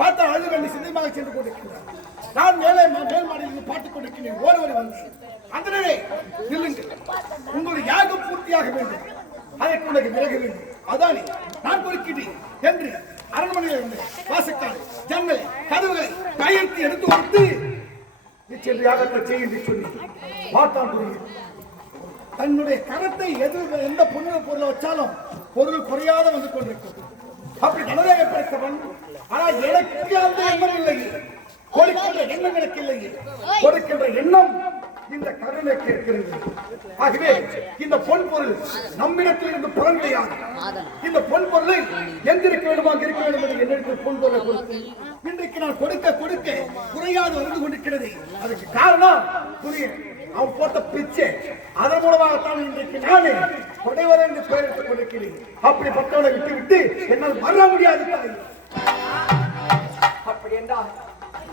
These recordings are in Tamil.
பார்த்தா அழுது கண்டு சிந்தமாக சென்று கொண்டிருக்கிறார். நான் மேல் மாடியில் பாட்டுக் கொண்டிருக்கிறேன். ஓடி வந்து அந்த நில்லுங்கள், உங்களுடைய யாகம் பூர்த்தியாக வேண்டும், அதற்கு உனக்கு விலக வேண்டும், அதானே நான் கொடுக்கிறேன் என்று அரண்மனையில் இருந்து வாசக்கால் ஜன்னல் கதவுகளை கையெழுத்து எடுத்து கொடுத்து நிச்சயம் யாகத்தை செய்ய என்று சொல்லி பார்த்தான். தன்னுடைய கரத்தை எந்த பொருளை வச்சாலும் பொருள் குறையாத வந்து கொண்டிருக்கிறது. அப்படி கனதாக படைத்தவன். ஆனால் எனக்கு அந்த எண்ணம் இல்லை, கொடுக்கின்ற எண்ணம் எனக்கு இல்லை. கொடுக்கின்ற எண்ணம் இந்த கருணை கேட்கிறது. ஆகவே இந்த பொன் பொருள் நம்மிடத்தில் இருந்து புறந்தையாது. இந்த பொன் பொருளை எங்கிருக்க வேண்டுமா இருக்க வேண்டும் என்று என்னிடத்தில் பொன் பொருளை கொடுத்து இன்றைக்கு நான் கொடுக்க கொடுக்க குறையாது வந்து கொண்டிருக்கிறது. அதுக்கு காரணம் புரிய அவன் போட்ட பிச்சை. அதன் மூலமாகத்தான் இன்றைக்கு நானே கொடைவர என்று பெயர் எடுத்துக் கொண்டிருக்கிறேன். அப்படிப்பட்டவனை விட்டு விட்டு என்னால் வர முடியாது. அப்படி என்றால்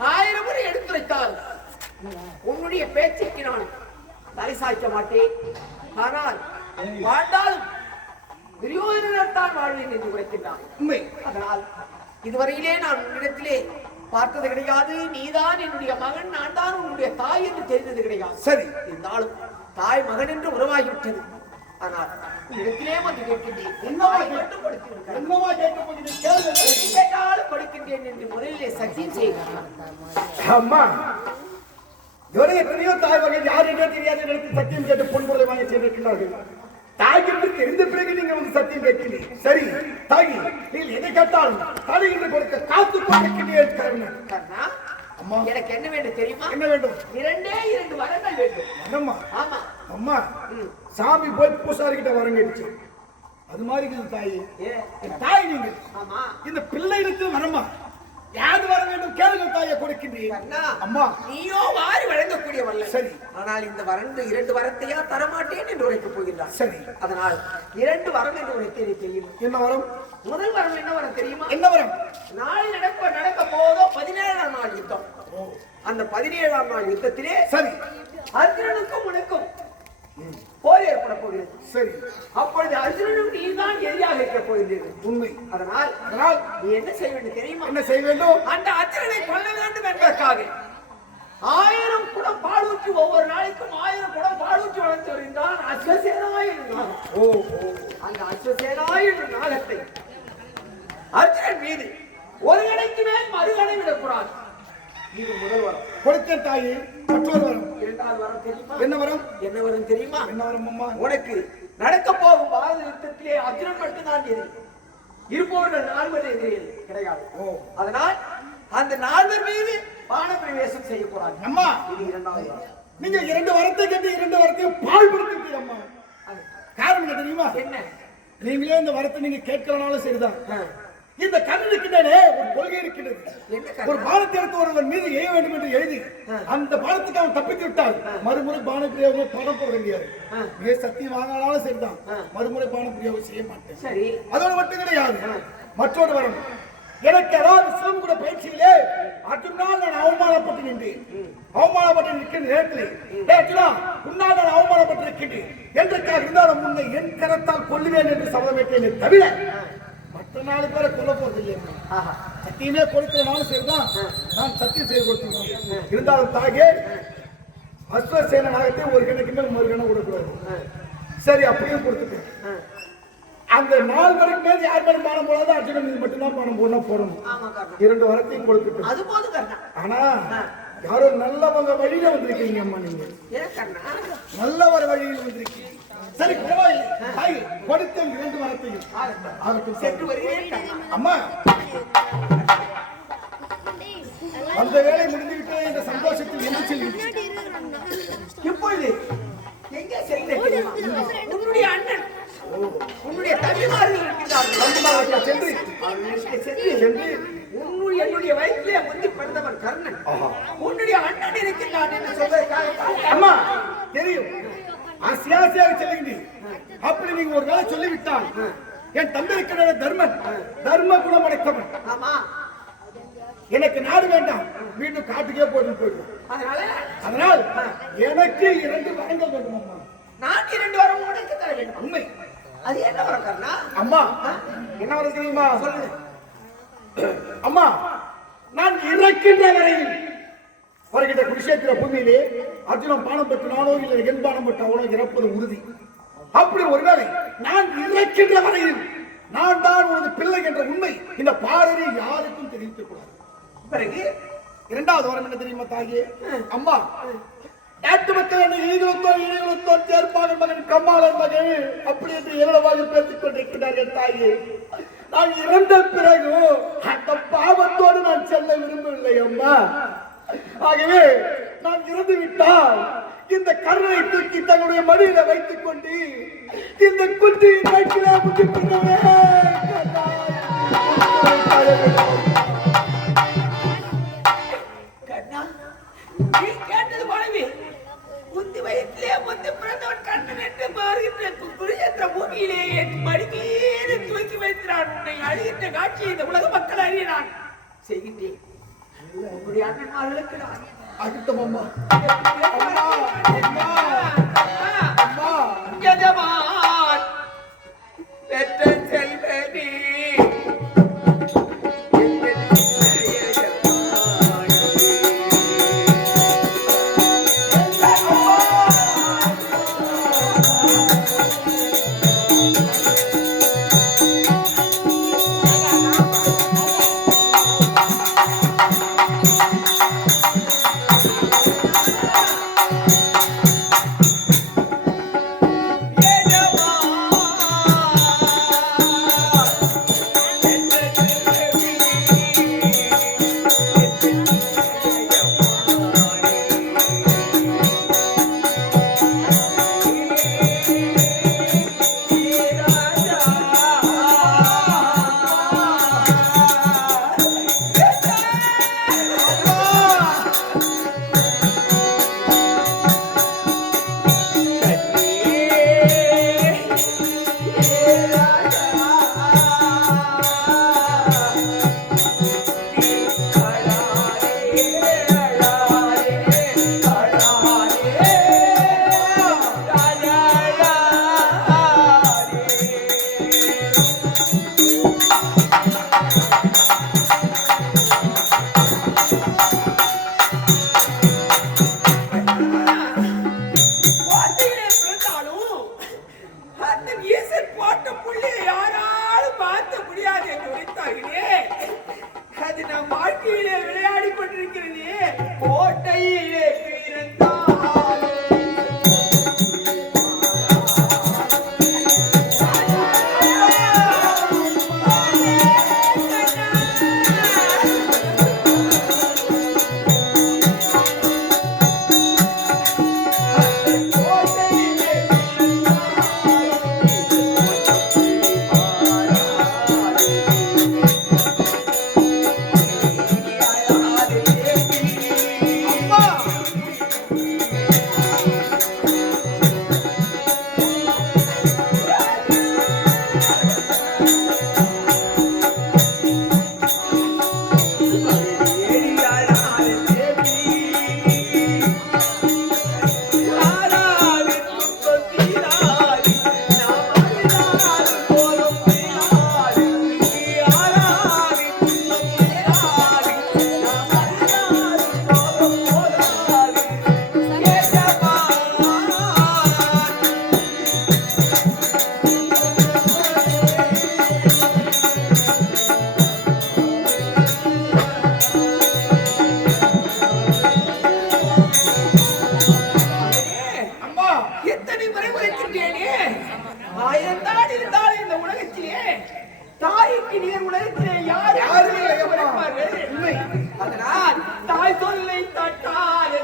1000 முறை எடுத்துரைத்தால் உன்னுடைய பேச்சுக்கு நான் தலை சாய்க்க மாட்டேன். ஆனால் வாழ்ந்தாலும் துரியோதனத்தான் வாழ்வேன் என்று உரைக்கின்றான். உண்மை. அதனால் இதுவரையிலே நான் உன்னிடத்திலே பார்த்தது கிடையாது. நீதான் என்னுடைய மகன், நான் தான் உன்னுடைய தாய் என்று தெரிந்தது கிடையாது. சரி, இருந்தாலும் தாய் மகன் என்று உறவாகிவிட்டது. ஆனால் இடத்திலே வந்து கேட்கின்றேன், கேட்டாலும் கொடுக்கின்றேன் என்று முதலிலே சத்தியம் செய்கிறேன். அம்மா, இவரை எத்தனையோ தாய் வகை யார் என்றே தெரியாத இடத்தில் சத்தியம் கேட்டு பொன்பொருளை வாங்கி சென்றிருக்கிறார்கள். தாய்க்கு தெரிந்த பிறகு நீங்க வந்து சத்தியம் கேட்கிறீங்க. சரி தாயி, நீங்கள் எதை கேட்டாலும் தாய் என்று கொடுக்க காத்து கொண்டிருக்கிறேன். அம்மா, எனக்கு என்ன வேண்டும் தெரியுமா? என்ன வேண்டும்? 2 வரங்கள் வேண்டும். என்னம்மா? ஆமா அம்மா, சாமி போய் பூசாரி கிட்ட வரம் கேட்டுச்சு. அது மாதிரி இருக்குது தாயி. தாய் நீங்க. ஆமா. இந்த பிள்ளைகளுக்கு வரமா யாது வர வேண்டும் கேளுங்கள் தாயை கொடுக்கின்றேன். அம்மா, நீயோ வாரி வழங்கக்கூடிய வரல. சரி. ஆனால் இந்த 2 வரத்தையா தரமாட்டேன் என்று உரைக்கப் போகின்றார். சரி. அதனால் 2 வரம் என்று உரைத்தே தெரியும். என்ன வரம்? முதல் வரம் என்ன வரம் தெரியுமா? என்ன வரம்? நாளை நடக்க போதோ 17ஆம் நாள் யுத்தம். அந்த 17ஆம் நாள் யுத்தத்திலே சரி அர்ஜுனனுக்கும் உனக்கும் போர் ஏற்பட போகிறது. சரி. அப்பொழுது அர்ஜுனனும் நீதான் எதிராக இருக்க போகிறீர்கள். உண்மை. அதனால் நீ என்ன செய்ய வேண்டும் தெரியுமா? என்ன செய்ய வேண்டும்? அந்த அர்ஜுனனை கொல்ல வேண்டும் என்பதற்காக 1000 குடம் பாலூற்றி ஒவ்வொரு நாளைக்கும் 1000 குடம் பாலூற்றி வளர்த்து வருகின்றான் அஸ்வசேனாய் என்ற நாகம். அந்த அஸ்வசேனாய் என்ற நாகத்தை அர்ஜுனன் மீது ஒரு கணைக்கு மேல் மறுகணை விடக்கூடாது. இது முதல் வரம். கொடுத்த தாயே. மற்றொரு வரம். 2வது வரம் தெரியுமா? என்ன வரம்? என்ன வரம் தெரியுமா? என்ன வரம் அம்மா? உனக்கு நடக்க போகும் பாரத யுத்தத்திலே அர்ஜுனன் மட்டும்தான் எதிரி. இருப்பவர்கள் 4 பேர் எதிரிகள் கிடையாது. அதனால் அந்த 4 பேர் மீது பான பிரவேசம் செய்ய போறாங்க. அம்மா, இது 2வது வரம். நீங்க 2 வரத்தை கேட்டு 2 வரத்தையும் பால் கொடுத்துட்டீங்க அம்மா. காரணம் என்ன தெரியுமா? என்ன? நீங்களே இந்த வரத்தை நீங்க கேட்கறனாலும் சரிதான். இந்த கண்ணுக்கு ஒரு கொள்கை இருக்கிறது. ஒரு பானத்தை எடுத்து ஒருவன் மீது எய்ய வேண்டும் என்று எழுதி அந்த பானத்துக்கு அவன் தப்பித்து விட்டால் மறுமுறை பான பிரயோகம் பணம் போட முடியாது. சத்தியம் வாங்கினாலும் சரிதான், மறுமுறை பான பிரயோகம் செய்ய மாட்டேன். சரி, அதோட மட்டும் கிடையாது. மற்றொரு வரம். எனக்கு அதாவது சிவம் கூட பயிற்சியிலே அர்ஜுனால் நான் அவமானப்பட்டு நின்றேன். அவமானப்பட்டு நிற்கிற நேரத்தில் உன்னால் நான் அவமானப்பட்டு இருக்கின்றேன் என்றுக்காக இருந்தாலும் முன்னை என் கரத்தால் கொல்லுவேன் என்று சபதமேற்றேனே தவிர மற்ற 4 பேரை கொல்ல போறது இல்லையா? சத்தியமே கொடுக்கிறனாலும் சரிதான், நான் சத்தியம் செய்து கொடுத்துருக்கேன். இருந்தாலும் தாயே, அஸ்வசேன நாகத்தை ஒரு கணக்கு மேல் ஒரு கணக்கு கொடுக்கூடாது. சரி, அப்படியே கொடுத்துட்டேன். அந்த 4 வரைக்கும் மேல் யார் மேலும் பானம் போடாது, அர்ஜுனன் மீது மட்டும்தான் பானம் போடணும். 2 வரத்தையும் கொடுத்துட்டேன். ஆனா யாரோ நல்லவங்க வழியில வந்திருக்கீங்க அம்மா. நீங்க நல்ல ஒரு வழியில் வந்திருக்கீங்க. சரி, பரவாயில்லை. கொடுத்த 2 வரத்தையும் சென்று வருகிறேன். அம்மா, அந்த வேலை முடிந்துவிட்டு இந்த சந்தோஷத்தில் என்ன செல்வீங்க? இப்பொழுது எங்கே செல்கிறேன்? உன்னுடைய அண்ணன், உன்னுடைய தம்பிமார்கள் இருக்கின்றார்கள். சென்று என்னுடைய வயிற்றிலே முந்தி பிறந்தவர் கர்ணன், உன்னுடைய அண்ணன் இருக்கின்றான் என்று சொல்வதற்காக. அம்மா, தெரியும், ஆசியாசியாக செல்லுகிறீர்கள். அப்படி நீங்க ஒரு வேலை சொல்லிவிட்டால் என் தம்பி இருக்கிற தர்மன், தர்ம குணம் அடைத்தவன். ஆமா, எனக்கு நாடு வேண்டாம், மீண்டும் காட்டுக்கே போயிடுவோம். அதனால் எனக்கு 2 வரங்கள் வேண்டும் அம்மா. நான் 2 வரம் உனக்கு தர வேண்டும். உண்மை. அது என்ன வரம் கர்ணா? அம்மா, என்ன வரம் தெரியுமா? சொல்லுங்க அம்மா. நான் இறக்கின்ற வரையில் வருகின்ற குருஷேத்திர பூமியிலே அர்ஜுனம் பானம் பெற்றானோ இல்லை என் பானம் பெற்றானோ இறப்பது உறுதி. அப்படி ஒருவேளை நான் இறக்கின்ற வரையில் நான் தான் உனது பிள்ளை என்ற உண்மை இந்த பாரதி யாருக்கும் தெரிவித்துக் கூடாது. பிறகு இரண்டாவது வரம் என்ன தெரியுமா தாயே? அம்மா, நாட்டு மக்கள் என்னை ஈகுலத்தோர் தேர்ப்பாக மகன் கம்மாளன் மகன் அப்படி என்று ஏராளமாக பேசிக் கொண்டிருக்கிறார்கள் தாயே. நான் இறந்த பிறகு அந்த பாவத்தோடு நான் செல்ல விரும்பவில்லை அம்மா. ஆகவே நான் இறந்து விட்டால் இந்த கருணை தூக்கி தன்னுடைய மடியில வைத்துக் கொண்டு இந்த குட்டியின் வயிற்றிலே முட்டி கொண்டவே நீ கேட்டது போலவே முந்தி வயிற்றிலே முந்தி பிறந்தவன் கண்ணன் என்று மாறுகின்ற குருஷேத்திர பூமியிலே என் மடி மீது தூக்கி வைக்கிறான். உன்னை அழிகின்ற காட்சியை இந்த உலக மக்கள் அறியினான் செய்கின்றேன். உங்களுடைய அண்ணன்மார்களுக்கு நான் அகித்தம் அம்மா. எஜமான் பெற்ற செல்வனே அதனால் தாய் சொல்லை தட்டாது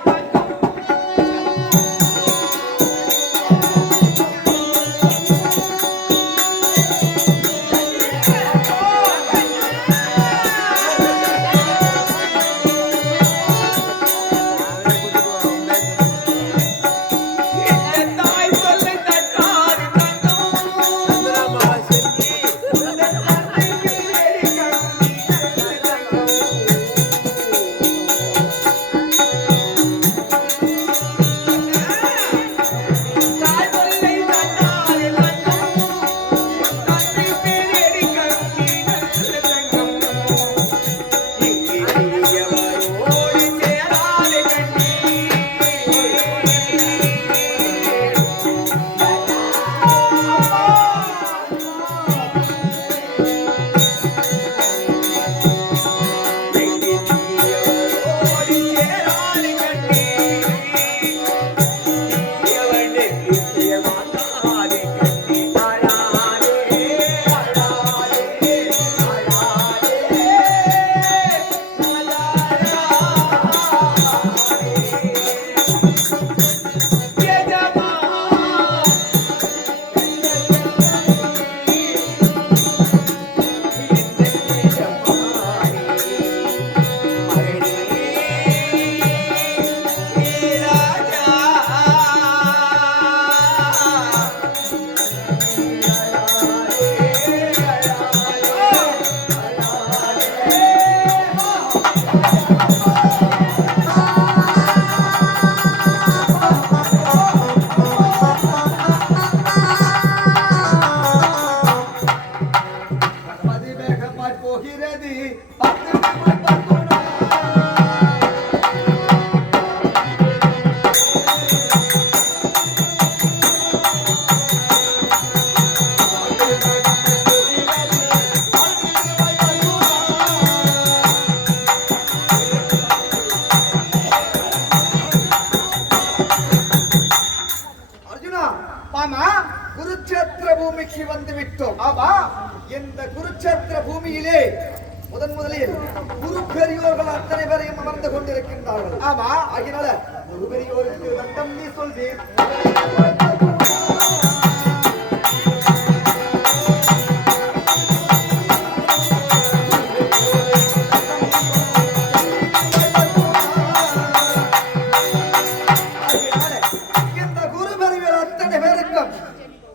பெரியோர்கள் அத்தனை பேரையும் அமர்ந்து கொண்டிருக்கின்றார்கள். ஆமா. ஆகினால ஒரு பெரியோருக்கு தண்டம் நீ சொல்வீர்.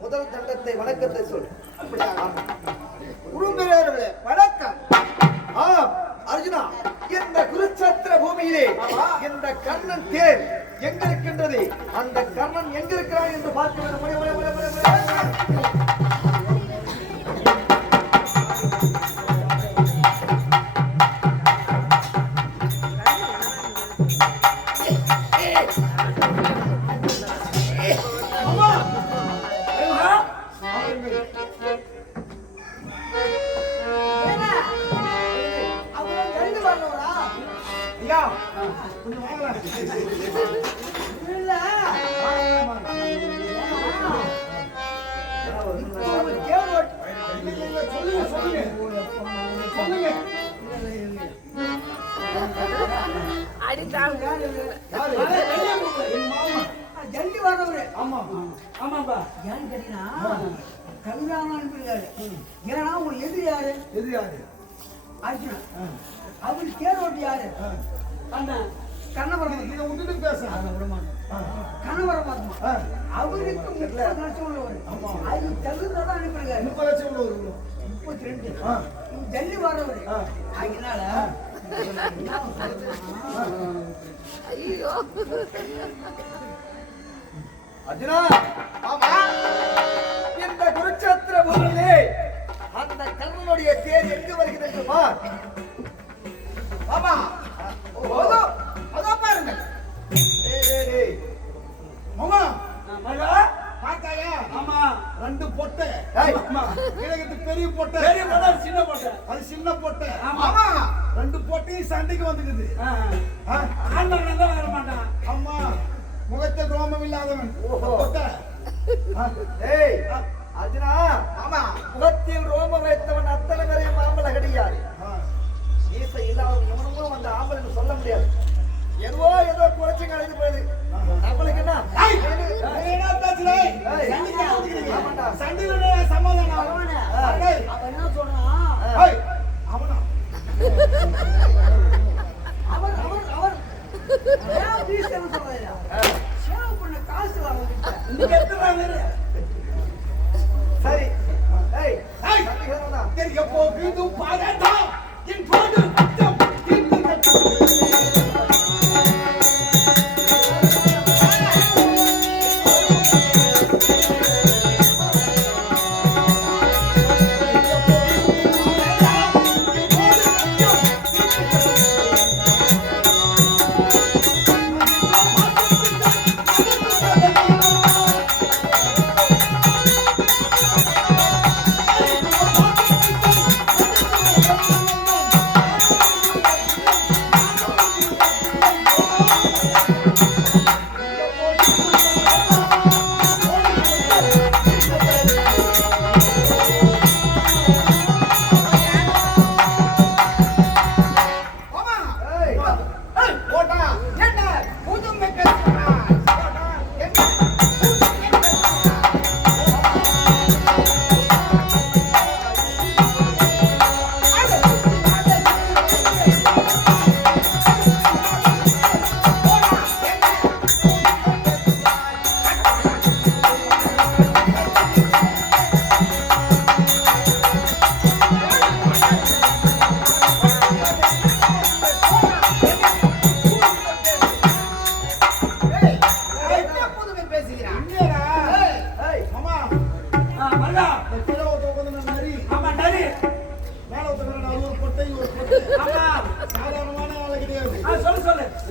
முதல் தண்டத்தை வணக்கத்தை சொல். குரும்பெரியவர்களே வணக்கம். அர்ஜுனா, இந்த குருச்சத்திர பூமியிலே இந்த கர்ணன் தேர் எங்க இருக்கின்றது? அந்த கர்ணன் எங்க இருக்கிறான் என்று பார்க்க வேண்டும். ஜல்தி வரவரு. ஆமா ஆமாப்பா. ஏன்னு கேட்டீங்கன்னா கல்யாணம் அனுப்பிடுறாரு. ஏன்னா உங்க எதிரி யாரு? எது யாரு? அர்ஜுனா. அவரு தேர் ஓட்டு யாரு? கண்ணபுரம். இதை விட்டுட்டு பேச கண்ணபுரம் பார்த்துமா அவருக்கு 30 லட்சம் உள்ளவர். அது தகுந்ததான் அனுப்பிடுறாரு. 30 லட்சம் உள்ளவர். 32. ஜல்லி வரவரு. அதனால அர்ஜுனா, ஆமா, இந்த குருச்சத்திர பூமியிலே அந்த கர்ணனுடைய தேர் எங்கு வருகிறது பார். ஆமா. அதோ பாருங்க. மாமா பாத்தாயா? ஆமா. 2 பொட்டை. ஆமா. கிழக்கு பெரிய பொட்டை. பெரிய பொட்டை, சின்ன பொட்டை. அது சின்ன பொட்டை. ஆமா. 2 பொட்டையும் சண்டைக்கு வந்துக்குது. ஆண்டவன் தான் வர மாட்டான். அம்மா முகத்தில் ரோமம் இல்லாதவன். பொட்டை. ஏய் அர்ஜுனா, ஆமா, முகத்தில் ரோமம் வைத்தவன் அத்தனை பேரையும் ஆம்பளை கிடையாது. ஈசை இல்லாதவன் எவனும் அந்த ஆம்பளைன்னு சொல்ல முடியாது. ஏதோ குறைச்சங்க அழைத்து போகுது. நம்மளுக்கு என்ன சண்டையில சமாதானம். அவன் என்ன சொல்றான்? அவனா அவர் ஏன் பீஸ்டர் சொல்றாரு? சேவ் பண்ண காசு அவர்கிட்ட. இங்க எடுத்துறாங்க. சரி. ஏய் எப்போ வீடும் பாதா என் பாடு பட்டம் தீர்த்து கட்டும்.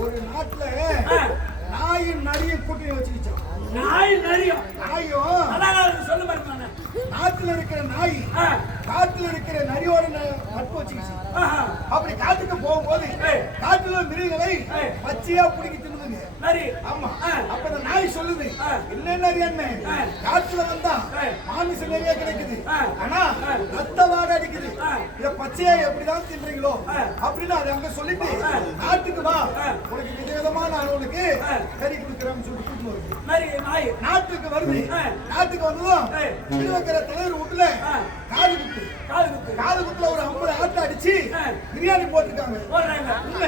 ஒரு நாட்டுல நாயும் நரியும் கூட்டணி வச்சுக்கிச்சான். நாய் நரியும் நாயும் அதான் சொல்ல மாட்டேன். நாட்டுல இருக்கிற நாய் காட்டுல இருக்கிற நரியோட நட்பு வச்சுக்கிச்சு. அப்படி காட்டுக்கு போகும்போது காட்டுல மிருகங்களை பச்சையா பிடிக்க தின்னுதுங்க. சரி. ஆமா. அப்ப அந்த நாய் சொல்லுது, என்ன நரி அண்ணன், காட்டுல வந்தா மாமிசம் நிறைய கிடைக்குது, ஆனா ரத்த வாடை அடிக்குது, இத பச்சையா எப்படிதான் தின்றீங்களோ அப்படின்னு அது அங்க சொல்லிட்டு, நாட்டுக்கு வா, உனக்கு விதவிதமா நான் உனக்கு கறி கொடுக்குறேன்னு சொல்லி கூட்டு வருது. நரி நாய் நாட்டுக்கு வருது. நாட்டுக்கு வந்ததும் திருவக்கர தலைவர் வீட்டுல காது குத்து, காது குத்துல ஒரு 50 ஆட்டை அடிச்சு பிரியாணி போட்டுருக்காங்க. இல்ல,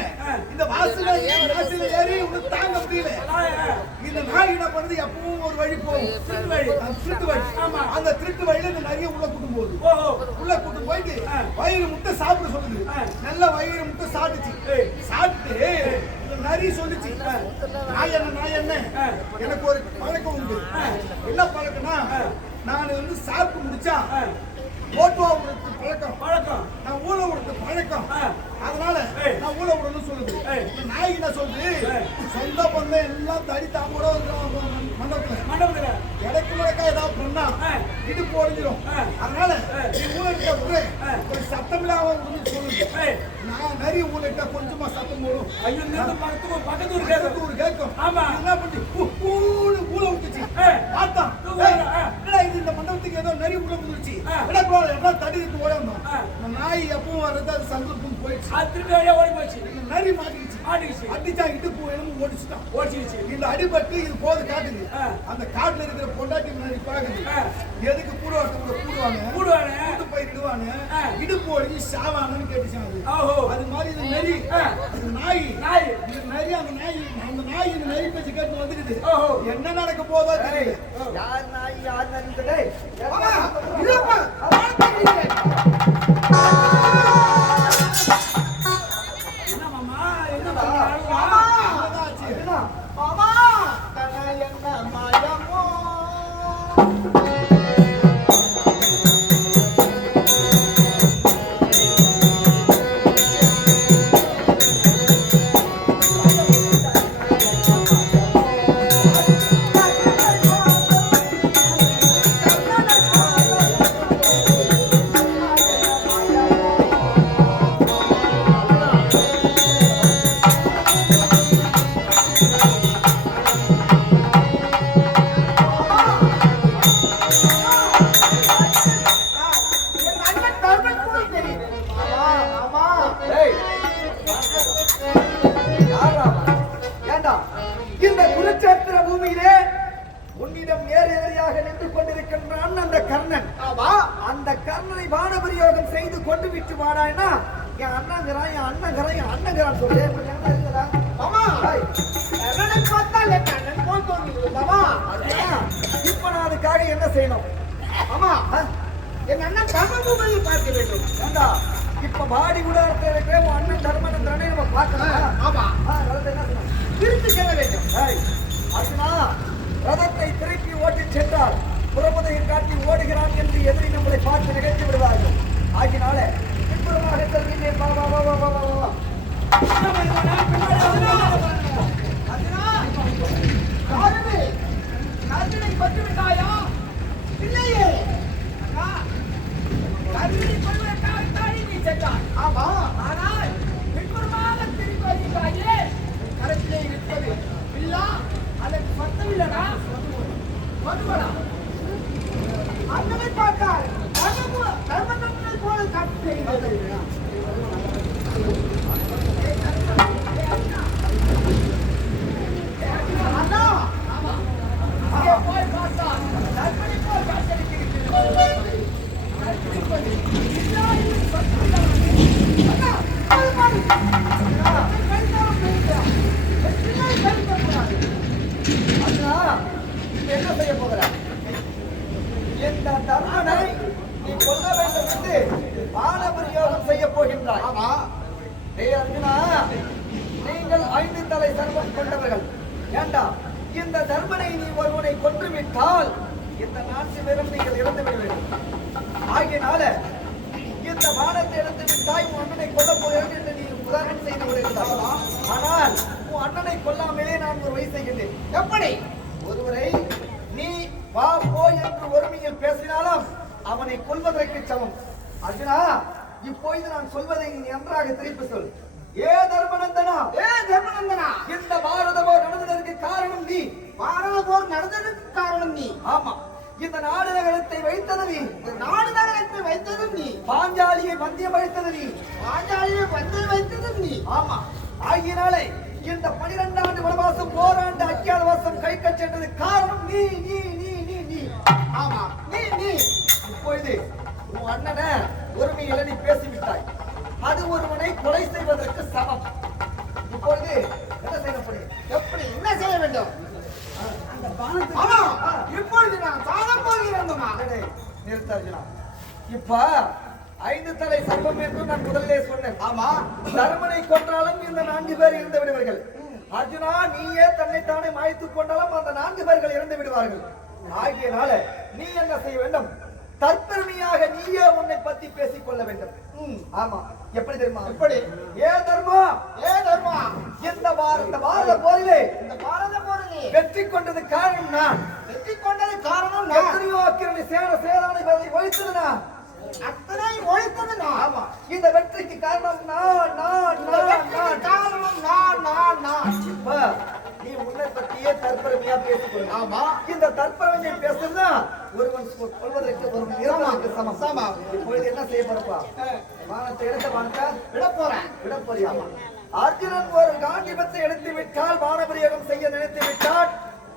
இந்த வாசல ஏறி உனக்கு தாங்க முடியல. இந்த நாய் என்ன பண்ணுது, எப்பவும் ஒரு வழி போகும், திருட்டு வழி. அந்த திருட்டு வழியில இந்த நரியை உள்ள கூட்டும் போகுது. உள்ள கூட்டும் போயிட்டு வயிறு முட்டை சாப்பிட சொல்லுது. நல்ல வயிறு முட்டை சாப்பிட்டுச்சு. சாப்பிட்டு நரி சொல்லுச்சு, நாய் என்ன எனக்கு ஒரு பழக்கம் உண்டு. என்ன பழக்கம்னா, நான் வந்து சாப்பிட்டு முடிச்சா ஓட்டுவா விடுறது பழக்கம், நான் ஊழ விடுறது பழக்கம். அதனால நான் ஊழ விடணும்னு சொல்லுது. நாய் என்ன சொல்லுது, சொந்த பந்தம் எல்லாம் தடி தாமோட மண்டபத்துல இடைக்கு முடக்கா ஏதாவது பண்ணா இடுப்பு ஒடிஞ்சிடும். அதனால நீ ஊழலிட்ட விடு, ஒரு சத்தம் இல்லாம சொல்லுது. நான் நிறைய ஊழலிட்டா கொஞ்சமா சத்தம் போடும், பக்கத்து ஊர் கேட்கும். என்ன பண்ணி ஊழ விட்டுச்சு. பார்த்தான், இது இந்த மண்டபத்துக்கு ஏதோ நிறைய ஊழ விட்டுச்சு. எல்லாம் தடி இருக்கு ஓட வந்தோம். நாய் எப்பவும் வர்றது அது சந்தர்ப்பம் போயிடுச்சு. ஓடி போச்சு. நரி மாட்டிக்கிச்சு. அடிச்சா இடுப்பு எலும்பு ஓடிச்சுட்டான். இந்த அடிபட்டு இது போது காட்டுது. அந்த காட்டுல இருக்கிற பொண்டாட்டி நரி பாக்குது, எதுக்கு கூடுவாங்க கூட்டு போய் இடுவானு, இடுப்பு ஓடி சாவானு கேட்டுச்சாங்க. அது மாதிரி இது நரி, நாய், இது நரி. அந்த நாய் இந்த நரி பேச்சு கேட்டு வந்துக்குது. என்ன நடக்க போதோ தெரியல. யார் நாய் யார் நரி? இந்த குருச்சேத்திர பூமியிலே உன்னிடம் நேரடியாக நின்று கொண்டிருக்கின்றான் அந்த கர்ணன். அந்த கர்ணனை பானபிரயோகம் செய்து கொண்டு விட்டு வாடாய்னா என் அண்ணங்கிறான் சொல்லு. இப்ப நான் அதுக்காக என்ன செய்யணும்? என் அண்ணன் தர்மபூமியை பார்க்க வேண்டும். இப்ப பாடி உலகத்தில் இருக்கிற அண்ணன் தர்மனந்திரனை நம்ம பார்க்கலாம். திருப்பி செல்ல வேண்டும். அர்ஜுனா, ரதத்தை திருப்பி ஓட்டி சென்றால் புறமுதையை காட்டி ஓடுகிறான் என்று எதிரி நம்மளை பார்த்து நிகழ்த்தி விடுவார்கள். ஆகினால பின்புறமாக செல்கின்றேன். அர்ஜுனை பற்றி விட்டாயா? இல்லையே. அர்ஜுனை கொள்வதற்காக நீ சென்றாய். ஆனால் பின்புறமாக திரும்பி வருகிறாயே. கரத்திலே இருப்பது இல்லா, அதற்கு சத்தம் இல்லடா, மதுவடா. அண்ணனை பார்த்தால் தர்மத்தை போல காட்சி செய்கிறது. அண்ணா, அங்கே போய் பார்த்தால் தர்மனை போல் காட்சியளிக்கிறது. என்ன செய்ய போகிற? இந்த தர்மனை நீ கொல்ல வேண்டும் என்று பானபிரயோகம் செய்ய போகின்றாய். அர்ஜுனா, நீங்கள் 5 தலை தர்மம் கொண்டவர்கள். ஏண்டா, இந்த தர்மனை நீ ஒருவனை கொன்றுவிட்டால் இந்த 4 பேரும் நீங்கள் இறந்து விட வேண்டும். ஆகியனால இந்த பானத்தை எடுத்து விட்டாய், உன் அண்ணனை கொல்ல போகிறேன் என்று நீ உதாரணம் செய்து கொண்டிருந்தாய். ஆனால் உன் அண்ணனை கொல்லாமலே நான் ஒரு வழி செய்கின்றேன். எப்படி? ஒருவரை நீ வா போ என்று ஒருமையில் பேசினாலும் அவனை கொல்வதற்கு சமம். அர்ஜுனா, இப்போது நான் சொல்வதை நீ நன்றாக திருப்பி சொல். ஏ தர்மநந்தனா, இந்த பாரத போர் நடந்ததற்கு காரணம் நீ. பாரத போர் நடந்ததற்கு காரணம் நீ. ஆமா, இந்த நாடு நகரத்தை வைத்தது நீ. இந்த நாடு நகரத்தை வைத்ததும் நீ. பாஞ்சாலியை பந்தியம் வைத்தது நீ. பாஞ்சாலியை வந்து வைத்ததும் நீ. ஆமா, ஆகியனாலே இந்த 12 ஆண்டு வனவாசம், ஓராண்டு அஞ்ஞாதவாசம் கை கச்சென்றது காரணம் நீ நீ நீ நீ நீ. ஆமா, நீ நீ. இப்பொழுது உன் அண்ணனை ஒருமையில நீ பேசிவிட்டாய். அது ஒருவனை கொலை செய்வதற்கு சமம். இப்பொழுது என்ன செய்யப்படும்? எப்படி என்ன செய்ய வேண்டும்? அந்த பானத்தை ஆமா, இப்பொழுது நான் சாதம் போகிறேன் மாமா. நிறுத்த அர்ஜுனா. இப்ப 5 தலை சர்ப்பம் என்று நான் முதலிலே சொன்னேன். ஆமா, தர்மனை கொன்றாலும் இந்த 4 பேர் இறந்து விடுவார்கள். அர்ஜுனா, நீயே தன்னைத்தானே மாய்த்துக் கொண்டாலும் அந்த 4 பேர்கள் இறந்து விடுவார்கள். ஆகியனால நீ என்ன செய்ய வேண்டும்? தற்பெருமையாக நீயே உன்னை பத்தி பேசிக் கொள்ள வேண்டும். ஆமா, எப்படி தெரியுமா? எப்படி? ஏ தர்மா, ஏ தர்மா, இந்த பாரத போரிலே இந்த பாரத போரிலே வெற்றி கொண்டது காரணம் நான். வெற்றி கொண்டது காரணம் நான். எத்தனையோ அக்கிரணி சேனானை ஒழித்தது நான். அத்தனை ஒழித்தது நான். ஆமா, இந்த வெற்றிக்கு காரணம் நான் நான் இந்த நான் வெற்றிக்கு நான். காரணம் நான் நான் நான். இப்ப நீ உன்னை பற்றியே தற்பெருமையா பேசிக்கொள்ள. ஆமா, இந்த தற்பெருமையை பேசுறதா ஒருவன் சொல்வதற்கு ஒரு இறந்ததற்கு சமம். சமம். இப்பொழுது என்ன செய்ய போறப்பா? வானத்தை எடுத்த வானத்தை விட போறேன். விட போறியா? அர்ஜுனன் ஒரு காண்டிபத்தை எடுத்து விட்டால், வானபிரயோகம் செய்ய நினைத்து விட்டால்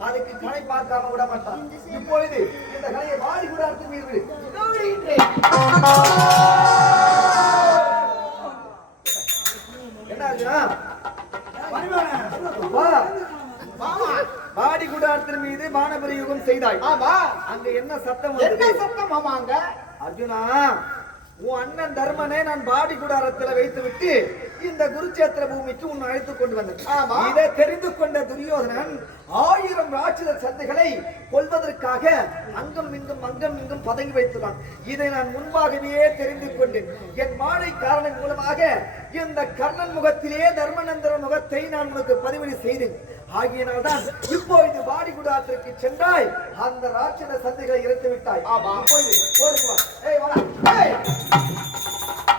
அதுக்கு கணை பார்க்காம விட மாட்டான். இப்பொழுது இந்த கணையை வாடி கூட அர்த்தம் மீது விடு. இதோ விடுகின்றேன். என்ன அர்ஜுனா? மாமா, வாடி குடாரத்தின் மீது வானபிரயோகம் செய்தாய். ஆமா, அங்க என்ன சத்தம் என்ன வந்தது? சத்தம் மாமா அங்க? அர்ஜுனா, உன் அண்ணன் தர்மனை நான் பாடி குடாரத்தில் வைத்து விட்டு இந்த குருச்சேத்திர பூமிக்கு உன்னை அழைத்துக் கொண்டு வந்தேன். ஆமா. இதை தெரிந்து கொண்ட துரியோதனன் 1000 ராட்சத சந்தைகளை கொல்வதற்காக அங்கும் இங்கும் பதங்கி வைத்துள்ளான். இதை நான் முன்பாகவே தெரிந்து கொண்டேன். என் மாலை காரணம் மூலமாக இந்த கர்ணன் முகத்திலே தர்மநந்தரன் முகத்தை நான் உனக்கு பதிவு செய்தேன். ஆகியனால்தான் இப்பொழுது வாடி குடாரத்திற்கு சென்றாய், அந்த ராட்சத சந்தைகளை இறந்து விட்டாய். ஆமா. இப்பொழுது போருக்கு வா. ஏய் வாடா. ஏய்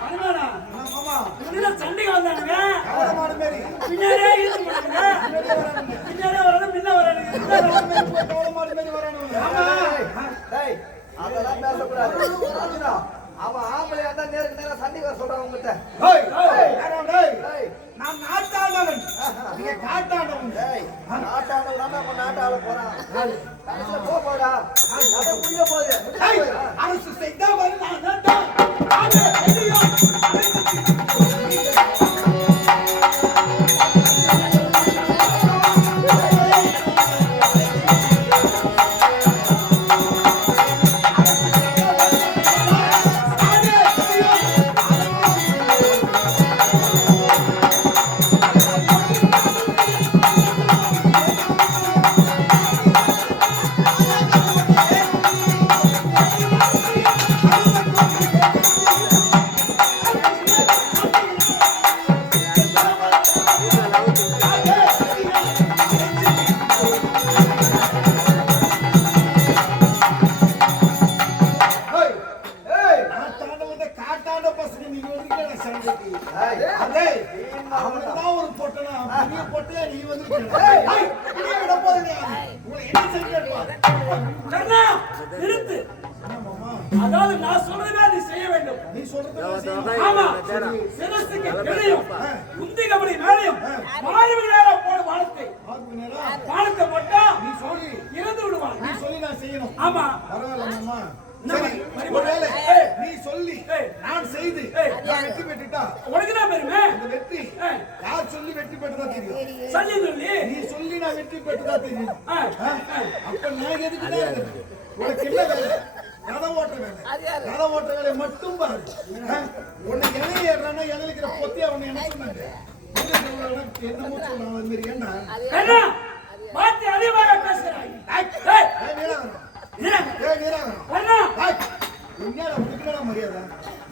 பரவாயில்ல. மாமா, இதுல சண்டைக்கு வந்தானுங்க. காலமாடு மேரி. பின்னாடியே இழுத்து போனானுங்க. பின்னாடியே வரணும், முன்ன வரணும். காலமாடு மேரி வரானுங்க. ஆமா. டேய், அதெல்லாம் பேசக்கூடாது. அர்ஜுனா, அவன் ஆம்பளையா இருந்தா நேருக்கு நேரா சண்டைக்கு வர சொல்றான் உங்ககிட்ட. ஏய், ஏய், யாரா டேய்? டேய், நான் நாட்டாளவன், நீங்க காட்டாளவன். டேய், நாட்டாளவனா நம்ம நாட்டாள போறான். கடைசில போடா. நட முடிய போகுது. ஏய், அரசு செய்தா வரும் நான் நாட்டாள். ஆளே, ஐயோ, ஏய், ஏய், நாட்டாளவன் காட்டாள பசங்க நீங்க வந்துட்டே நான் சண்டைக்கு. ஏய், அதே, அவனுக்குதான் ஒரு பொட்டனா, பெரிய பொட்டையா நீ வந்துட்ட. ஏய், ஏய், நீ விட போறீங்க. உங்களை என்ன செய்யறப்பா? கர்ணா, நிறுத்து. அதாவது நான் சொல்றதை நீ செய்ய வேண்டும். நீ சொல்றது நான் செய்யணும். ஆமா, சிரசுக்கு கீழையும் குந்தி கபடி மேலையும் மாறுபடி நேரம் போட வானத்தை ஆகுது நேரா? வானத்தை போட்டா நீ சொல்லி இறந்து விடுவான். நீ சொல்லி நான் செய்யணும். ஆமா, பரவாயில்ல மாமா. என்ன சரி, மணி- ஒருவேளை ஏய். நீ சொல்லி ஏய். நான் செய்து ஏய். நான் வெற்றி பெற்றுட்டா உனக்கு தான் பெருமை. இந்த வெற்றி ஏய். யார் சொல்லி வெற்றி பெற்றதா தெரியும். சரி சொல்லி நீ சொல்லி நான் வெற்றி பெற்றதா தெரியும். ஆ, ஆ? அப்ப நான் எதுக்கு தான் இருக்கேன்? உனக்கு என்ன வேலை? கதை ஓட்ட வேலை. கதை ஓட்ட வேலையை மட்டும் பாரு. ஆ? உன்னை இலை ஏறானா இலைக்கிற பொத்தியா உன்னை என்ன சொன்னாங்க? என்னமோ சொன்னாங்க அது மாதிரி. ஏன்னா கர்ணா, வார்த்தை அதிகமாக பேசுகிறாய். ஏய், ஏய், நீராகரம். என்ன? ஏய், நீராகரம். கர்ணா, ஏய், உன்னையால உனக்கு என்னடா மரியாதை?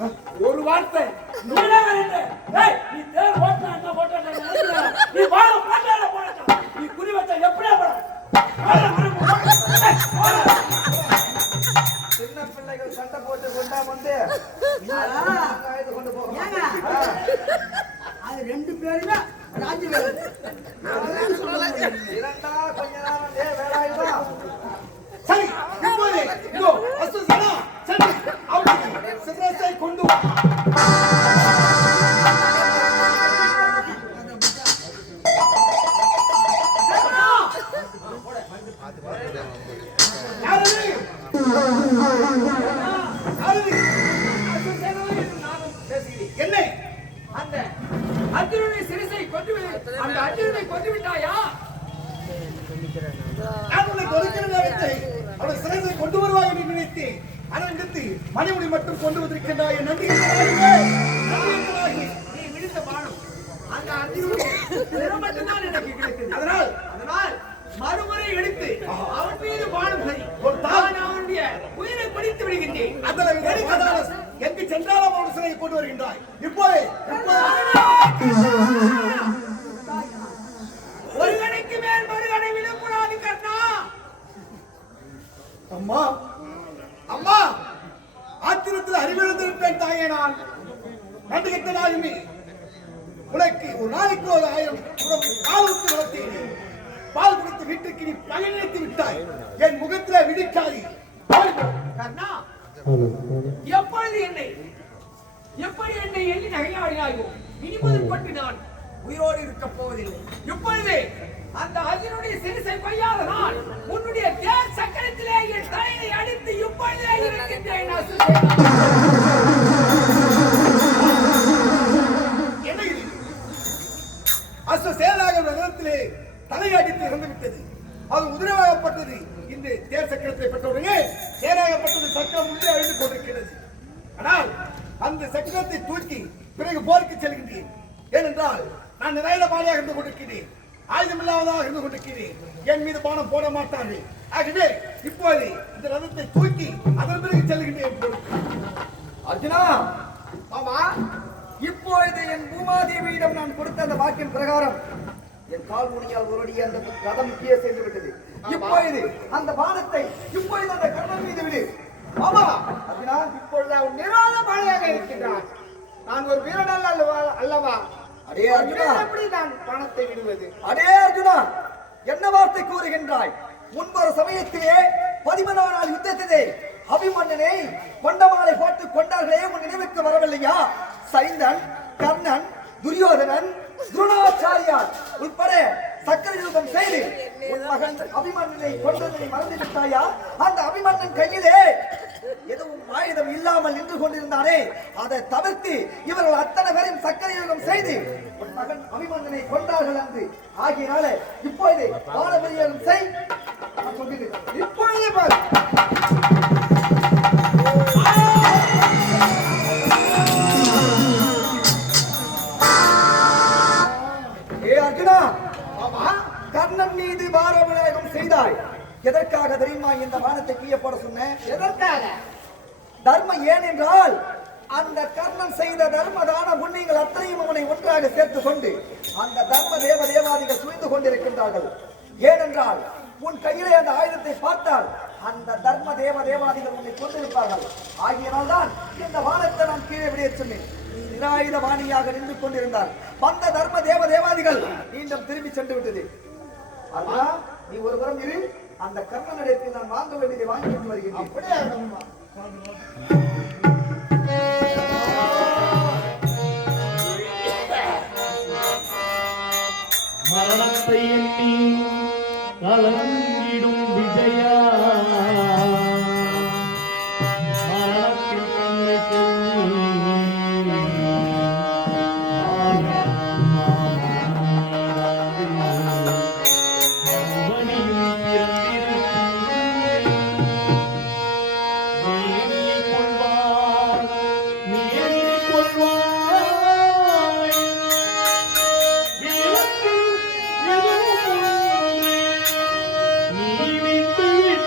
ஆ? ஒரு வார்த்தை நீனா வரேன். ஏய், நீ தேர் ஓட்டா என்ன ஓட்டா நீ வாழ மாட்டாத போடா. நீ குறி வச்சா எப்படியா போட? சின்ன பிள்ளைகள் சண்டை போட்டு கொண்டா வந்து ஏங்க? கொண்டு போக அது 2 பேரும் வேணுமே ராஜி வேணும் இரண்டா கொஞ்ச நேரம் வேலாயுதா சரி இப்போது இதோ அசுசனா சரி அவனுக்கு சிரசை கொண்டு வா. யாரது? யாரது? என்ன அந்த அர்ஜுனனை சிறுசை கொண்டு அந்த அர்ஜுனனை கொண்டு விட்டாயா? நான் உன்னை கொடுக்கிற நேரத்தை அவன் சிறையை கொண்டு வருவாய் என்று நினைத்தேன். ஆனால் நிறுத்தி மணிமுடி மட்டும் கொண்டு வந்திருக்கின்றாய். நன்றி நீ விடுத்த பானம் அந்த அர்ஜுனனுடைய சிரம் மட்டும்தான் எனக்கு கிடைத்தது. அதனால் மறுமுறை எடுத்து அவன் மீது பானம் சரி நான் அவனுடைய உயிரை பிடித்து விடுகின்றேன். எங்கு சென்றாலும் அவன் சிறையை கொண்டு வருகின்றாய். இப்போது ஒரு கணைக்கு மேல் மறுகணை விழக்கூடாது கர்ணா. அம்மா அம்மா ஆத்திரத்தில் அறிவிழந்திருப்பேன் தாயே. நான் நன்றி கெட்டனாகுமே. உனக்கு ஒரு நாளைக்கு 1000 குடம் பால் ஊற்றி வளர்த்தேன். பால் குடித்து வீட்டுக்கு நீ பகை நினைத்து விட்டாய். என் முகத்தில் விடிக்காது கர்ணா, எப்படி என்னை எண்ணி நகையாடினாயோ இனி முதல் கொண்டு நான் உயிரோடு இருக்க போவதில்லை. இப்பொழுது அந்த அர்ஜுனுடைய சிறுசை கொய்யாத நான் உன்னுடைய தேர் சக்கரத்திலே என் தலையை அடித்து இப்பொழுதே இருக்கின்றேன். என்ன இது? அஸ்வசேனாக நகரத்திலே தலையடித்து இறந்துவிட்டது. அது உதிரவாகப்பட்டது. இந்த தேர் சக்கரத்தை பெற்றவுடனே தேராகப்பட்டது சக்கரம் உள்ளே அழிந்து கொண்டிருக்கிறது. ஆனால் அந்த சக்கரத்தை தூக்கி பிறகு போருக்கு செல்கின்றேன். ஏனென்றால் நான் நிறைய பாலியாக இருந்து கொண்டிருக்கிறேன். ஆயுதமில்லாததாக இருந்து கொண்டிருக்கிறேன். என் மீது பானம் போட மாட்டார்கள். ஆகவே இப்போது இந்த ரதத்தை தூக்கி அதன் பிறகு செல்கின்றேன். அர்ஜுனா மாமா, இப்பொழுது என் பூமாதேவியிடம் நான் கொடுத்த அந்த வாக்கின் பிரகாரம் என் கால் முனியால் ஒருடைய அந்த ரதம் கீழே சென்று விட்டது. இப்பொழுது அந்த பானத்தை இப்பொழுது அந்த கர்ணன் மீது விடு. மாமா அர்ஜுனா, இப்பொழுது அவன் நிராத பாணியாக இருக்கின்றான். நான் ஒரு வீரன் அல்லவா? அடே அர்ஜுனா, எப்படி நான் பணத்தை விடுவது? அடே அர்ஜுனா, என்ன வார்த்தை கூறுகின்றாய்? முன்பொரு சமயத்திலே 14 நாள் யுத்தத்திலே அபிமன்னனை கொண்டமாலை போட்டு கொண்டார்களே, உன் நினைவுக்கு வரவில்லையா? சைந்தன், கர்ணன், துரியோதனன், துரோணாச்சாரியார் உட்பட சக்கர யுத்தம் செய்து உன் மகன் அபிமன்னனை கொண்டதை மறந்து விட்டாயா? அந்த அபிமன்னன் கையிலே எதுவும் ஆயுதம் இல்லாமல் நின்று கொண்டிருந்தானே, அதை தவிர்த்து இவர்கள் அத்தனை பேரும் சக்கர யுகம் செய்து உன் மகன் அபிமன்னனை கொண்டார்கள் என்று ஆகியனால இப்பொழுது பாரபரியம் செய். நான் சொல்கிறேன். இப்பொழுது பார். அர்ஜுனா, கர்ணன் மீது பாரபரியம் செய்தாய். எதற்காக தெரியுமா இந்த வானத்தை கீழே போட சொன்னேன்? எதற்காக? தர்மம். ஏனென்றால் அந்த கர்ணன் செய்த தர்மதான புண்ணியங்கள் அத்தனையும் அவனை ஒன்றாக சேர்த்து கொண்டு அந்த தர்ம தேவாதிகள் சுழிந்து கொண்டிருக்கின்றார்கள். ஏனென்றால் உன் கையிலே அந்த ஆயுதத்தை பார்த்தால் அந்த தர்ம தேவாதிகள் உன்னை கொண்டிருப்பார்கள். ஆகியனால் தான் இந்த வானத்தை நான் கீழே விடைய சொன்னேன். நிராயுத வாணியாக நின்று கொண்டிருந்தார். வந்த தர்ம தேவாதிகள் மீண்டும் திரும்பி சென்று விட்டது. அண்ணா, நீ ஒரு புறம் இரு. அந்த கர்ணனிடத்தில் நான் வாங்க வேண்டியதை வாங்கிட்டு வருகிறேன். மரணத்தை எண்ணி கலங்கிடும் விஜயா, மரணத்தில் தன்னை நீ விட்டு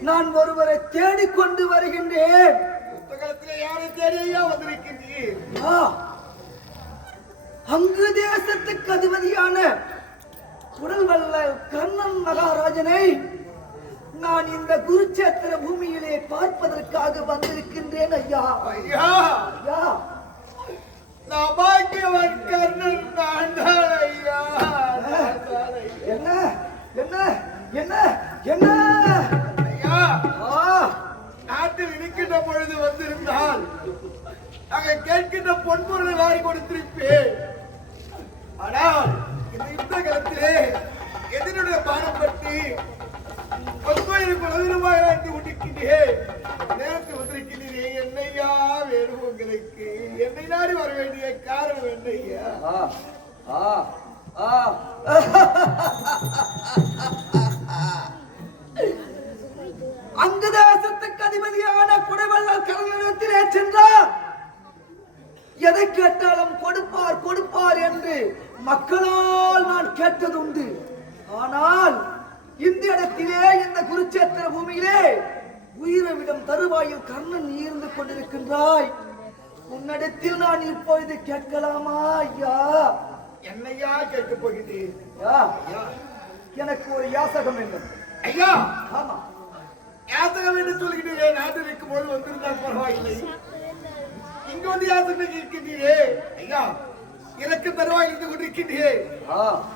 நான் ஒருவரை தேடிக்கொண்டு வருகின்றேன். புத்தகத்திலே யாரை தேடியா வந்திருக்கின்றீர்? அங்கு தேசத்துக்கு அதிபதியான குடல்வல்ல கண்ணன் மகாராஜனை நான் இந்த குருச்சேத்திர பூமியிலே பார்ப்பதற்காக வந்திருக்கின்றேன் ஐயா. ஐயா, ஐயா, நபாக்கியவன் கர்ணன் நான் தான் ஐயா. என்ன என்ன என்ன என்ன ஐயா, ஆ, நாட்டில் இருக்கின்ற பொழுது வந்திருந்தால் நாங்க கேட்கின்ற பொன்பொருளை வாரி கொடுத்திருப்பேன். ஆனால் இந்த யுத்த காலத்திலே எதனுடைய பாரம்பட்டு 10,000 குலவீரமாக நாட்டி உண்டிக்கின்றேன். நேரத்தில் வந்திருக்கின்றேன். என்னையா வேணும் உங்களுக்கு? என்னை நாடி வர வேண்டிய காரணம் என்னையா? ஆ, ஆ, ஆ. அந்த தேசத்துக்கு அதிபதியான குடைவள்ளல் கர்ணனிடத்திலே சென்றார். எதை கேட்டாலும் கொடுப்பார் கொடுப்பார் என்று மக்களால் நான் கேட்டதுண்டு. ஆனால் இந்த இடத்திலே, இந்த குருச்சேத்திர பூமியிலே உயிரவிடம் தருவாயில் கர்ணன் நீ இருந்து கொண்டிருக்கின்றாய். உன்னிடத்தில் நான் இப்பொழுது கேட்கலாமா ஐயா? என்னையா கேட்க போகிறேன்? ஐயா, எனக்கு ஒரு யாசகம் வேண்டும். ஐயா, ஆமா, யாசகம் என்று சொல்கிறேன். நாட்டில் இருக்கும் போது வந்திருந்தால் பரவாயில்லை. இங்க வந்து யாசகம் இருக்கின்றீரே ஐயா. எனக்கு தருவாயில் இருந்து கொண்டிருக்கின்றேன்.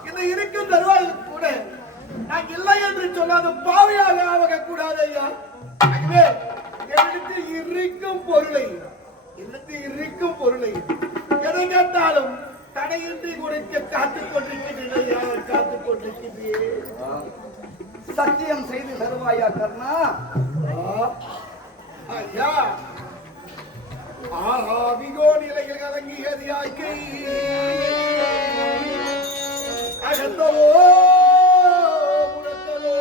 இந்த இருக்கும் தருவாயில் கூட நான் இல்லை என்று சொல்லாத பாவையாக ஆக கூடாது ஐயா. ஆகவே என்னிடத்தில் இருக்கும் பொருளை எதை கேட்டாலும் தடையின்றி கொடுக்க காத்துக் கொண்டிருக்கின்றேன் ஐயா. காத்துக் கொண்டிருக்கின்றேன். சத்தியம் செய்து தருவாயா கர்ணா? ஐயா, ஆவிகோ நிலையில் கலங்கியது யாக்கை அகத்தவோ முடத்தவோ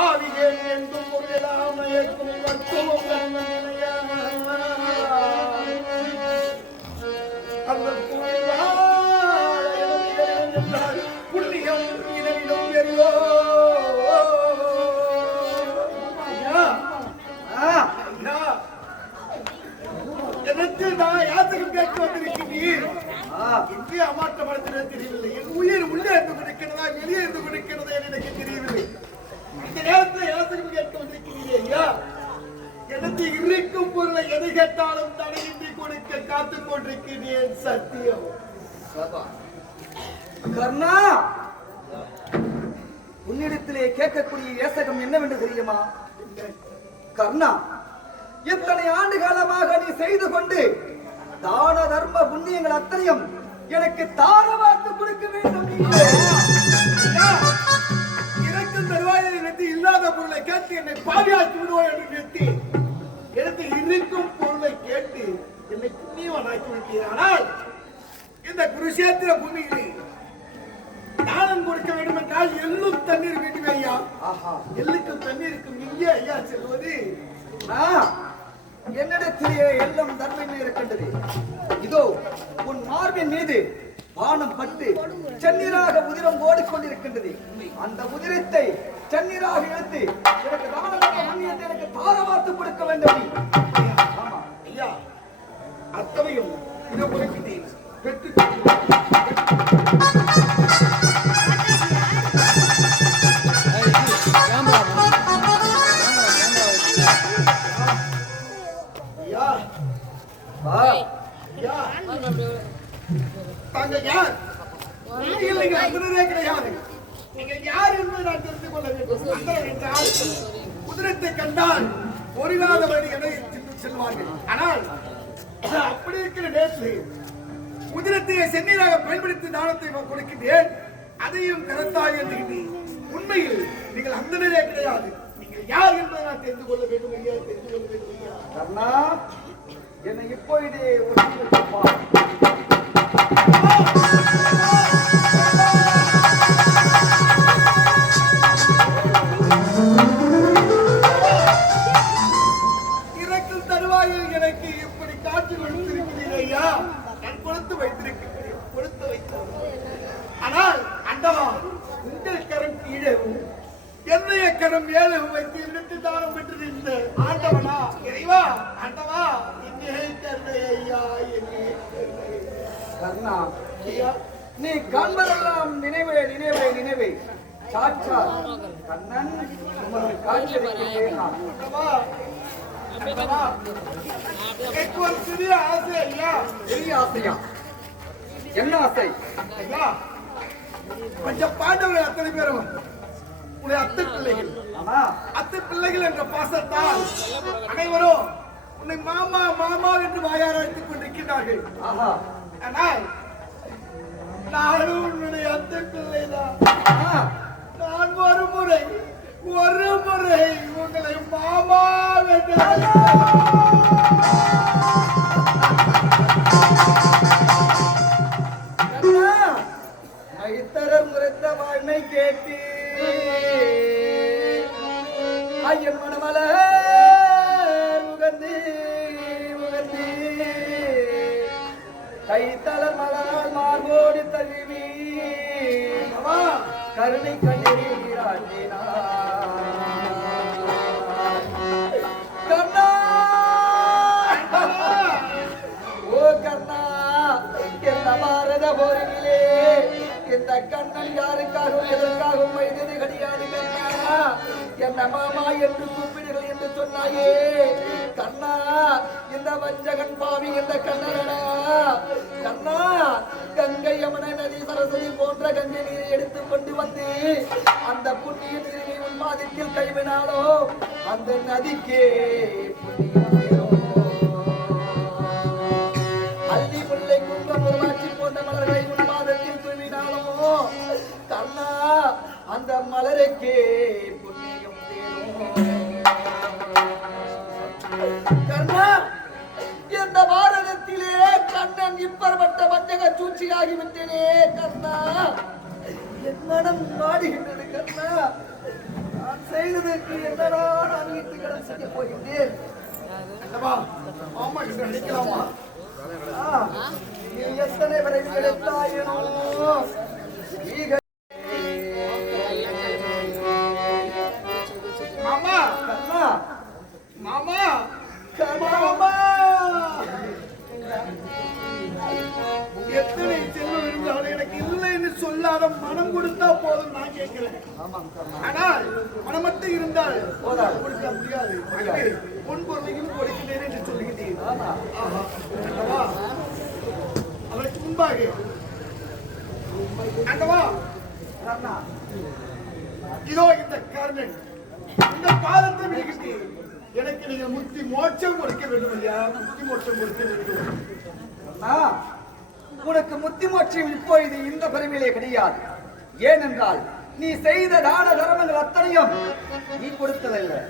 ஆவிகள் என்றும் பொருளாம் நயக்கும் கற்பமும் நிலையா அந்த புண்ணியம் இதனிடம் எரியோ. என்னத்தில் நான் யாத்திரம் கேட்க வந்திருக்கிறீர். இங்கே அமாற்றப்படுத்த தெரியவில்லை. என் உயிர் உள்ளே இருந்து கொடுக்கிறதா வெளியே இருந்து கொடுக்கிறதா எனக்கு தெரியவில்லை. இந்த நேரத்தில் யாத்திரம் கேட்க வந்திருக்கிறீர் ஐயா. எனக்கு இருக்கும் பொருளை எதை கேட்டாலும் தடையின்றி கொடுக்க காத்துக் கொண்டிருக்கிறேன். சத்தியம். கர்ணா, உன்னிடத்திலே கேட்கக்கூடிய ஏசகம் என்னவென்று தெரியுமா? கர்ணா, இத்தனை ஆண்டு காலமாக நீ செய்து கொண்டு தான தர்ம புண்ணியங்கள் அத்தனையும் எனக்கு தாரவாத்து கொடுக்க வேண்டும். எனக்கு தருவாயை நிறுத்தி இல்லாத பொருளை கேட்டு என்னை பாவியாக்கி விடுவாய் என்று நிறுத்தி எனக்கு இருக்கும் பொருளை கேட்டு என்னை புண்ணியவனாக்கி விட்டீர். ஆனால் இந்த குருஷேத்திர பூமியிலே தானம் கொடுக்க வேண்டும் என்றால் எள்ளும் தண்ணீர் வேண்டும் ஐயா. எள்ளுக்கும் தண்ணீருக்கும் இங்கே ஐயா செல்வது. என்னிடத்திலே எல்லாம் தர்மமே இருக்கின்றது. இதோ உன் மார்பின் மீது வானம் பட்டு செந்நீராக உதிரம் ஓடிக்கொண்டிருக்கின்றது. அந்த உதிரத்தை செந்நீராக எடுத்து எனக்கு தானத்தை எனக்கு தாரவாத்து கொடுக்க வேண்டும். ஆமா ஐயா, அத்தனையும் இதை கொடுக்கிறேன். பெற்று தாங்கள் யார்? நீங்கள் அந்தனரே கிடையாது. நீங்கள் யார் என்பதை நான் தெரிந்து கொள்ள வேண்டும். அந்தனர் என்றால் குதிரத்தை கண்டால் பொறிகாத வழி என செல்வார்கள். ஆனால் அப்படி இருக்கிற நேரத்தில் குதிரத்தை செந்நீராக பயன்படுத்தி தானத்தை கொடுக்கின்றேன். அதையும் கருத்தாக எழுதுகிறேன். உண்மையில் நீங்கள் அந்தனரே கிடையாது. நீங்கள் யார் என்பதை நான் தெரிந்து கொள்ள வேண்டும் ஐயா. தெரிந்து கொள்ள வேண்டும் ஐயா. கர்ணா, என்னை இப்பொழுதே ஒரு இறக்கும் தருவாயில் எனக்கு இப்படி காட்சி கொடுத்திருக்கிறீர் ஐயா. நான் கொடுத்து வைத்திருக்கிறேன். கொடுத்து வைத்தேன். ஆனால் அண்டவா, உங்கள் கரம் கீழவும் என்னைய கரம் மேலும் வைத்து இழுத்து தானம் பெற்று இந்த ஆண்டவனா இறைவா, ஆண்டவா என்னை கருணை ஐயா. என்னை கர்ணா, நீ காண்பதெல்லாம் நினைவே நினைவே நினைவே. சாட்சா கண்ணன் உமக்கு காட்சியளிக்கின்றேன். எனக்கு ஒரு சிறிய ஆசை ஐயா. பெரிய ஆசையா? என்ன ஆசை? ஐயா, கொஞ்சம் பாண்டவர்கள் அத்தனை பேரும் உடைய அத்தை பிள்ளைகள். ஆமா, அத்தை பிள்ளைகள் என்ற பாசத்தால் அனைவரும் உன்னை மாமா மாமா என்று வாயார அழைத்துக் கொண்டிருக்கிறார்கள். ஆஹா, ஆனால் நானும் உன்னுடைய அத்தை பிள்ளைதான். ஆ, நான் ஒரு முறை உங்களை மாமா என்று கண்ணா, மைத்தரர் முறைத்த வாழ்மை கேட்டு ஐயன் மனமலர் முகந்து முகந்து கைத்தளர் மலரால் மார்போடு தழுவி கருணை கண்ணீராட்டினார். கண்ணா, ஓ கண்ணா, இந்த பாரத போரிலே இந்த கண்ணன் யாருக்காகவும் எதற்காகவும் வைத்தது கிடையாது. கண்ணா, என்ன மாமா என்று கூப்பிடுங்கள் என்று சொன்னாயே. கண்ணா, இந்த வஞ்சகன் பாவி இந்த கண்ணனா. கண்ணா, கங்கை யமுனை நதி சரஸ்வதி போன்ற கங்கை நீரை எடுத்துக் கொண்டு வந்து அந்த புண்ணிய நீரை உன் பாதத்தில் கைவினாலோ அந்த நதிக்கே புண்ணியம் சேரும். அள்ளி முல்லை குன்றம் உருவாக்கி போன்ற மலர்களை உன் பாதத்தில் தூவினாலோ கண்ணா, அந்த மலருக்கே புண்ணியம் சேரும். கண்ணா, இந்த பாரதத்திலே கண்ணன் இப்பற்பட்ட வஞ்சக சூழ்ச்சியாகி விட்டேனே. கண்ணா, என் மனம் நாடுகின்றது. கண்ணா, நான் செய்ததற்கு என்னடா நான் வீட்டு கடன் செய்ய போகின்றேன். அல்லவா, மாமா என்று நினைக்கலாமா? நீ எத்தனை விரைவில் எடுத்தாயினோ மாமா கண்ணா, மாமா கண்ணா, எத்தனை செல்வம் இருந்தாலும் எனக்கு இல்லை என்று சொல்லாத மனம் கொடுத்தா போதும் நான் கேட்கிறேன். ஆனால் மனமட்டு இருந்தால் கொடுக்க முடியாது. பொன் பொருளையும் கொடுக்கிறேன் என்று சொல்லுகிறேன். அல்லவா, அதற்கு முன்பாக அல்லவா, கண்ணா, இதோ இந்த கர்ணன் இந்த பாதத்தை மிகுத்தி எனக்கு நீங்கள் முக்தி மோட்சம் கொடுக்க வேண்டும் ஐயா. முக்தி மோட்சம் கொடுக்க வேண்டும். கண்ணா, உனக்கு முத்தி மோட்சம் இப்பொழுது இந்த பிறவிலே கிடையாது. ஏனென்றால் நீ செய்த தான தர்மங்கள் அத்தனையும் நீ கொடுத்ததில்லை.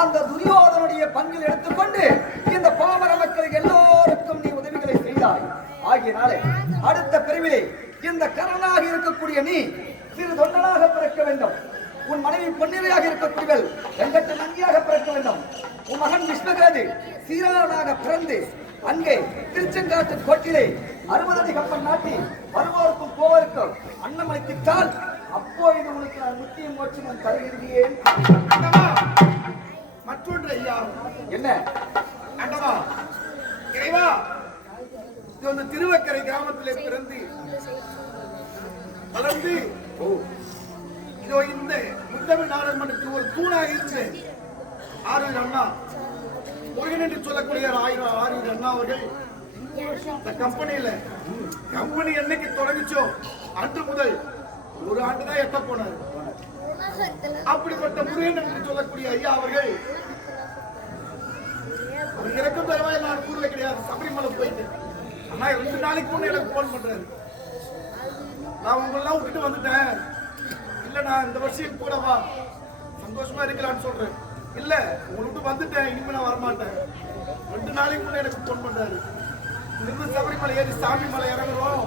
அந்த துரியோதனுடைய பங்கில் எடுத்துக்கொண்டு இந்த பாமர மக்களுக்கு எல்லோருக்கும் நீ உதவிகளை செய்தாய். ஆகியனாலே அடுத்த பிரிவிலே இந்த கர்ணனாக இருக்கக்கூடிய நீ சிறு தொண்டனாக பிறக்க வேண்டும். உன் மனைவி பொன்னிறையாக இருக்கக்கூடியவள் வெங்கட்ட நங்கியாக பிறக்க வேண்டும். உன் மகன் விஷ்ணுகேது சீரானாக பிறந்து அங்கே திருச்செங்காட்டு கோட்டிலே 60 அடி கப்பல் நாட்டி வருவோருக்கும் போவோருக்கும் அன்னமளித்தால் அப்போது உனக்கு நான் முத்தியும் மோட்சமும் தருகிறேன். மற்றொன்று ஐயா. என்ன? அண்டவா, இறைவா, இது வந்து திருவக்கரை கிராமத்திலே பிறந்து வளர்ந்து இதோ இந்த முத்தமிழ் நாடாளுமன்றத்துக்கு ஒரு தூணாக இருந்து ஆரூர் அண்ணா முருகன் என்று சொல்லக்கூடிய ஆரூர் அண்ணா அவர்கள் இந்த கம்பெனி என்னைக்கு தொடங்கிச்சோ அன்று முதல் ஒரு ஆண்டுதான் எட்ட போனார். அப்படிப்பட்ட முருகன் என்று சொல்லக்கூடிய ஐயா அவர்கள் இறக்கும் தருவாய் நான் கூறுவே கிடையாது. சபரிமலை போயிட்டு ஆனா 2 நாளைக்கு முன்னே எனக்கு போன் பண்றாரு. நான் உங்களெல்லாம் விட்டுட்டு வந்துட்டேன். இல்ல, நான் இந்த வருஷம் கூட வா, சந்தோஷமா இருக்கலாம்னு சொல்றேன். இல்ல, உங்களை விட்டு வந்துட்டேன், இனிமே நான் வரமாட்டேன். 2 நாளைக்கு முன்னே எனக்கு போன் பண்றாரு. இங்கிருந்து சபரிமலை ஏறி சாமி மலை இறங்குறோம்,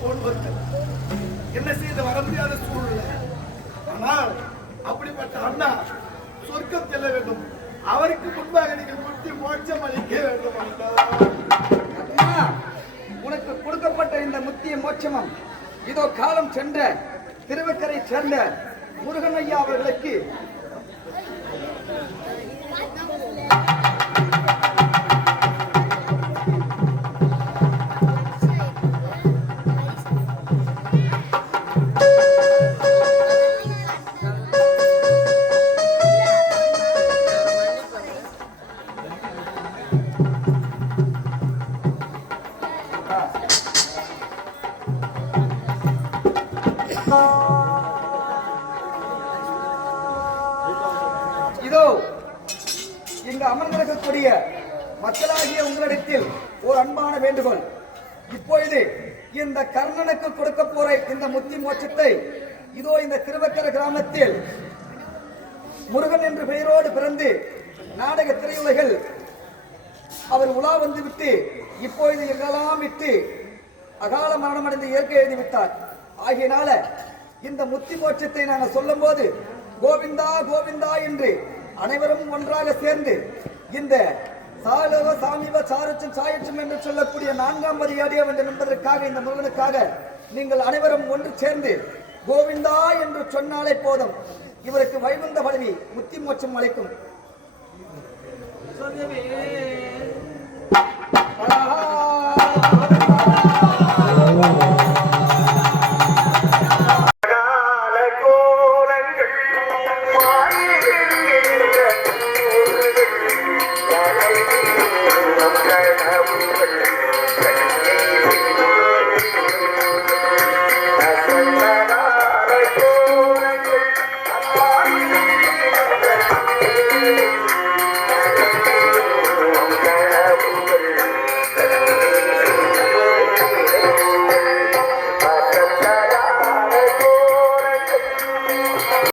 போன் வருது. என்ன செய்து வர முடியாத சூழ்நிலை. ஆனால் அப்படிப்பட்ட அண்ணா சொர்க்கம் செல்ல வேண்டும். அவருக்கு முன்பாக நீங்கள் முத்தி மோட்சம் அளிக்க வேண்டும். அண்ணா, உனக்கு கொடுக்கப்பட்ட இந்த முத்திய மோட்சமும் இதோ காலம் சென்ற திருவக்கரை சேர்ந்த முருகன் ஐயா அவர்களுக்கு இங்கு அமர்ந்திருக்கக்கூடிய மக்களாகிய உங்களிடத்தில் ஒரு அன்பான வேண்டுகோள். இப்பொழுது இந்த கர்ணனுக்கு கொடுக்க போற இந்த முத்தி மோட்சத்தை இதோ இந்த திருவக்கர கிராமத்தில் முருகன் என்ற பெயரோடு பிறந்து நாடக திரையுலகில் அவர் உலா வந்து விட்டு இப்பொழுது எங்கெல்லாம் விட்டு அகால மரணம் அடைந்து இயற்கை எழுதிவிட்டார். ஆகையினால இந்த முத்தி மோட்சத்தை நாங்கள் சொல்லும் போது கோவிந்தா கோவிந்தா என்று அனைவரும் ஒன்றாக சேர்ந்து இந்த சாலவ சாமிவ சாருச்சம் சாயச்சம் என்று சொல்லக்கூடிய 4ஆம் பதி அடைய வேண்டும் என்பதற்காக இந்த முருகனுக்காக நீங்கள் அனைவரும் ஒன்று சேர்ந்து கோவிந்தா என்று சொன்னாலே போதும், இவருக்கு வைகுந்த பதவி முத்தி மோட்சம் அளிக்கும்.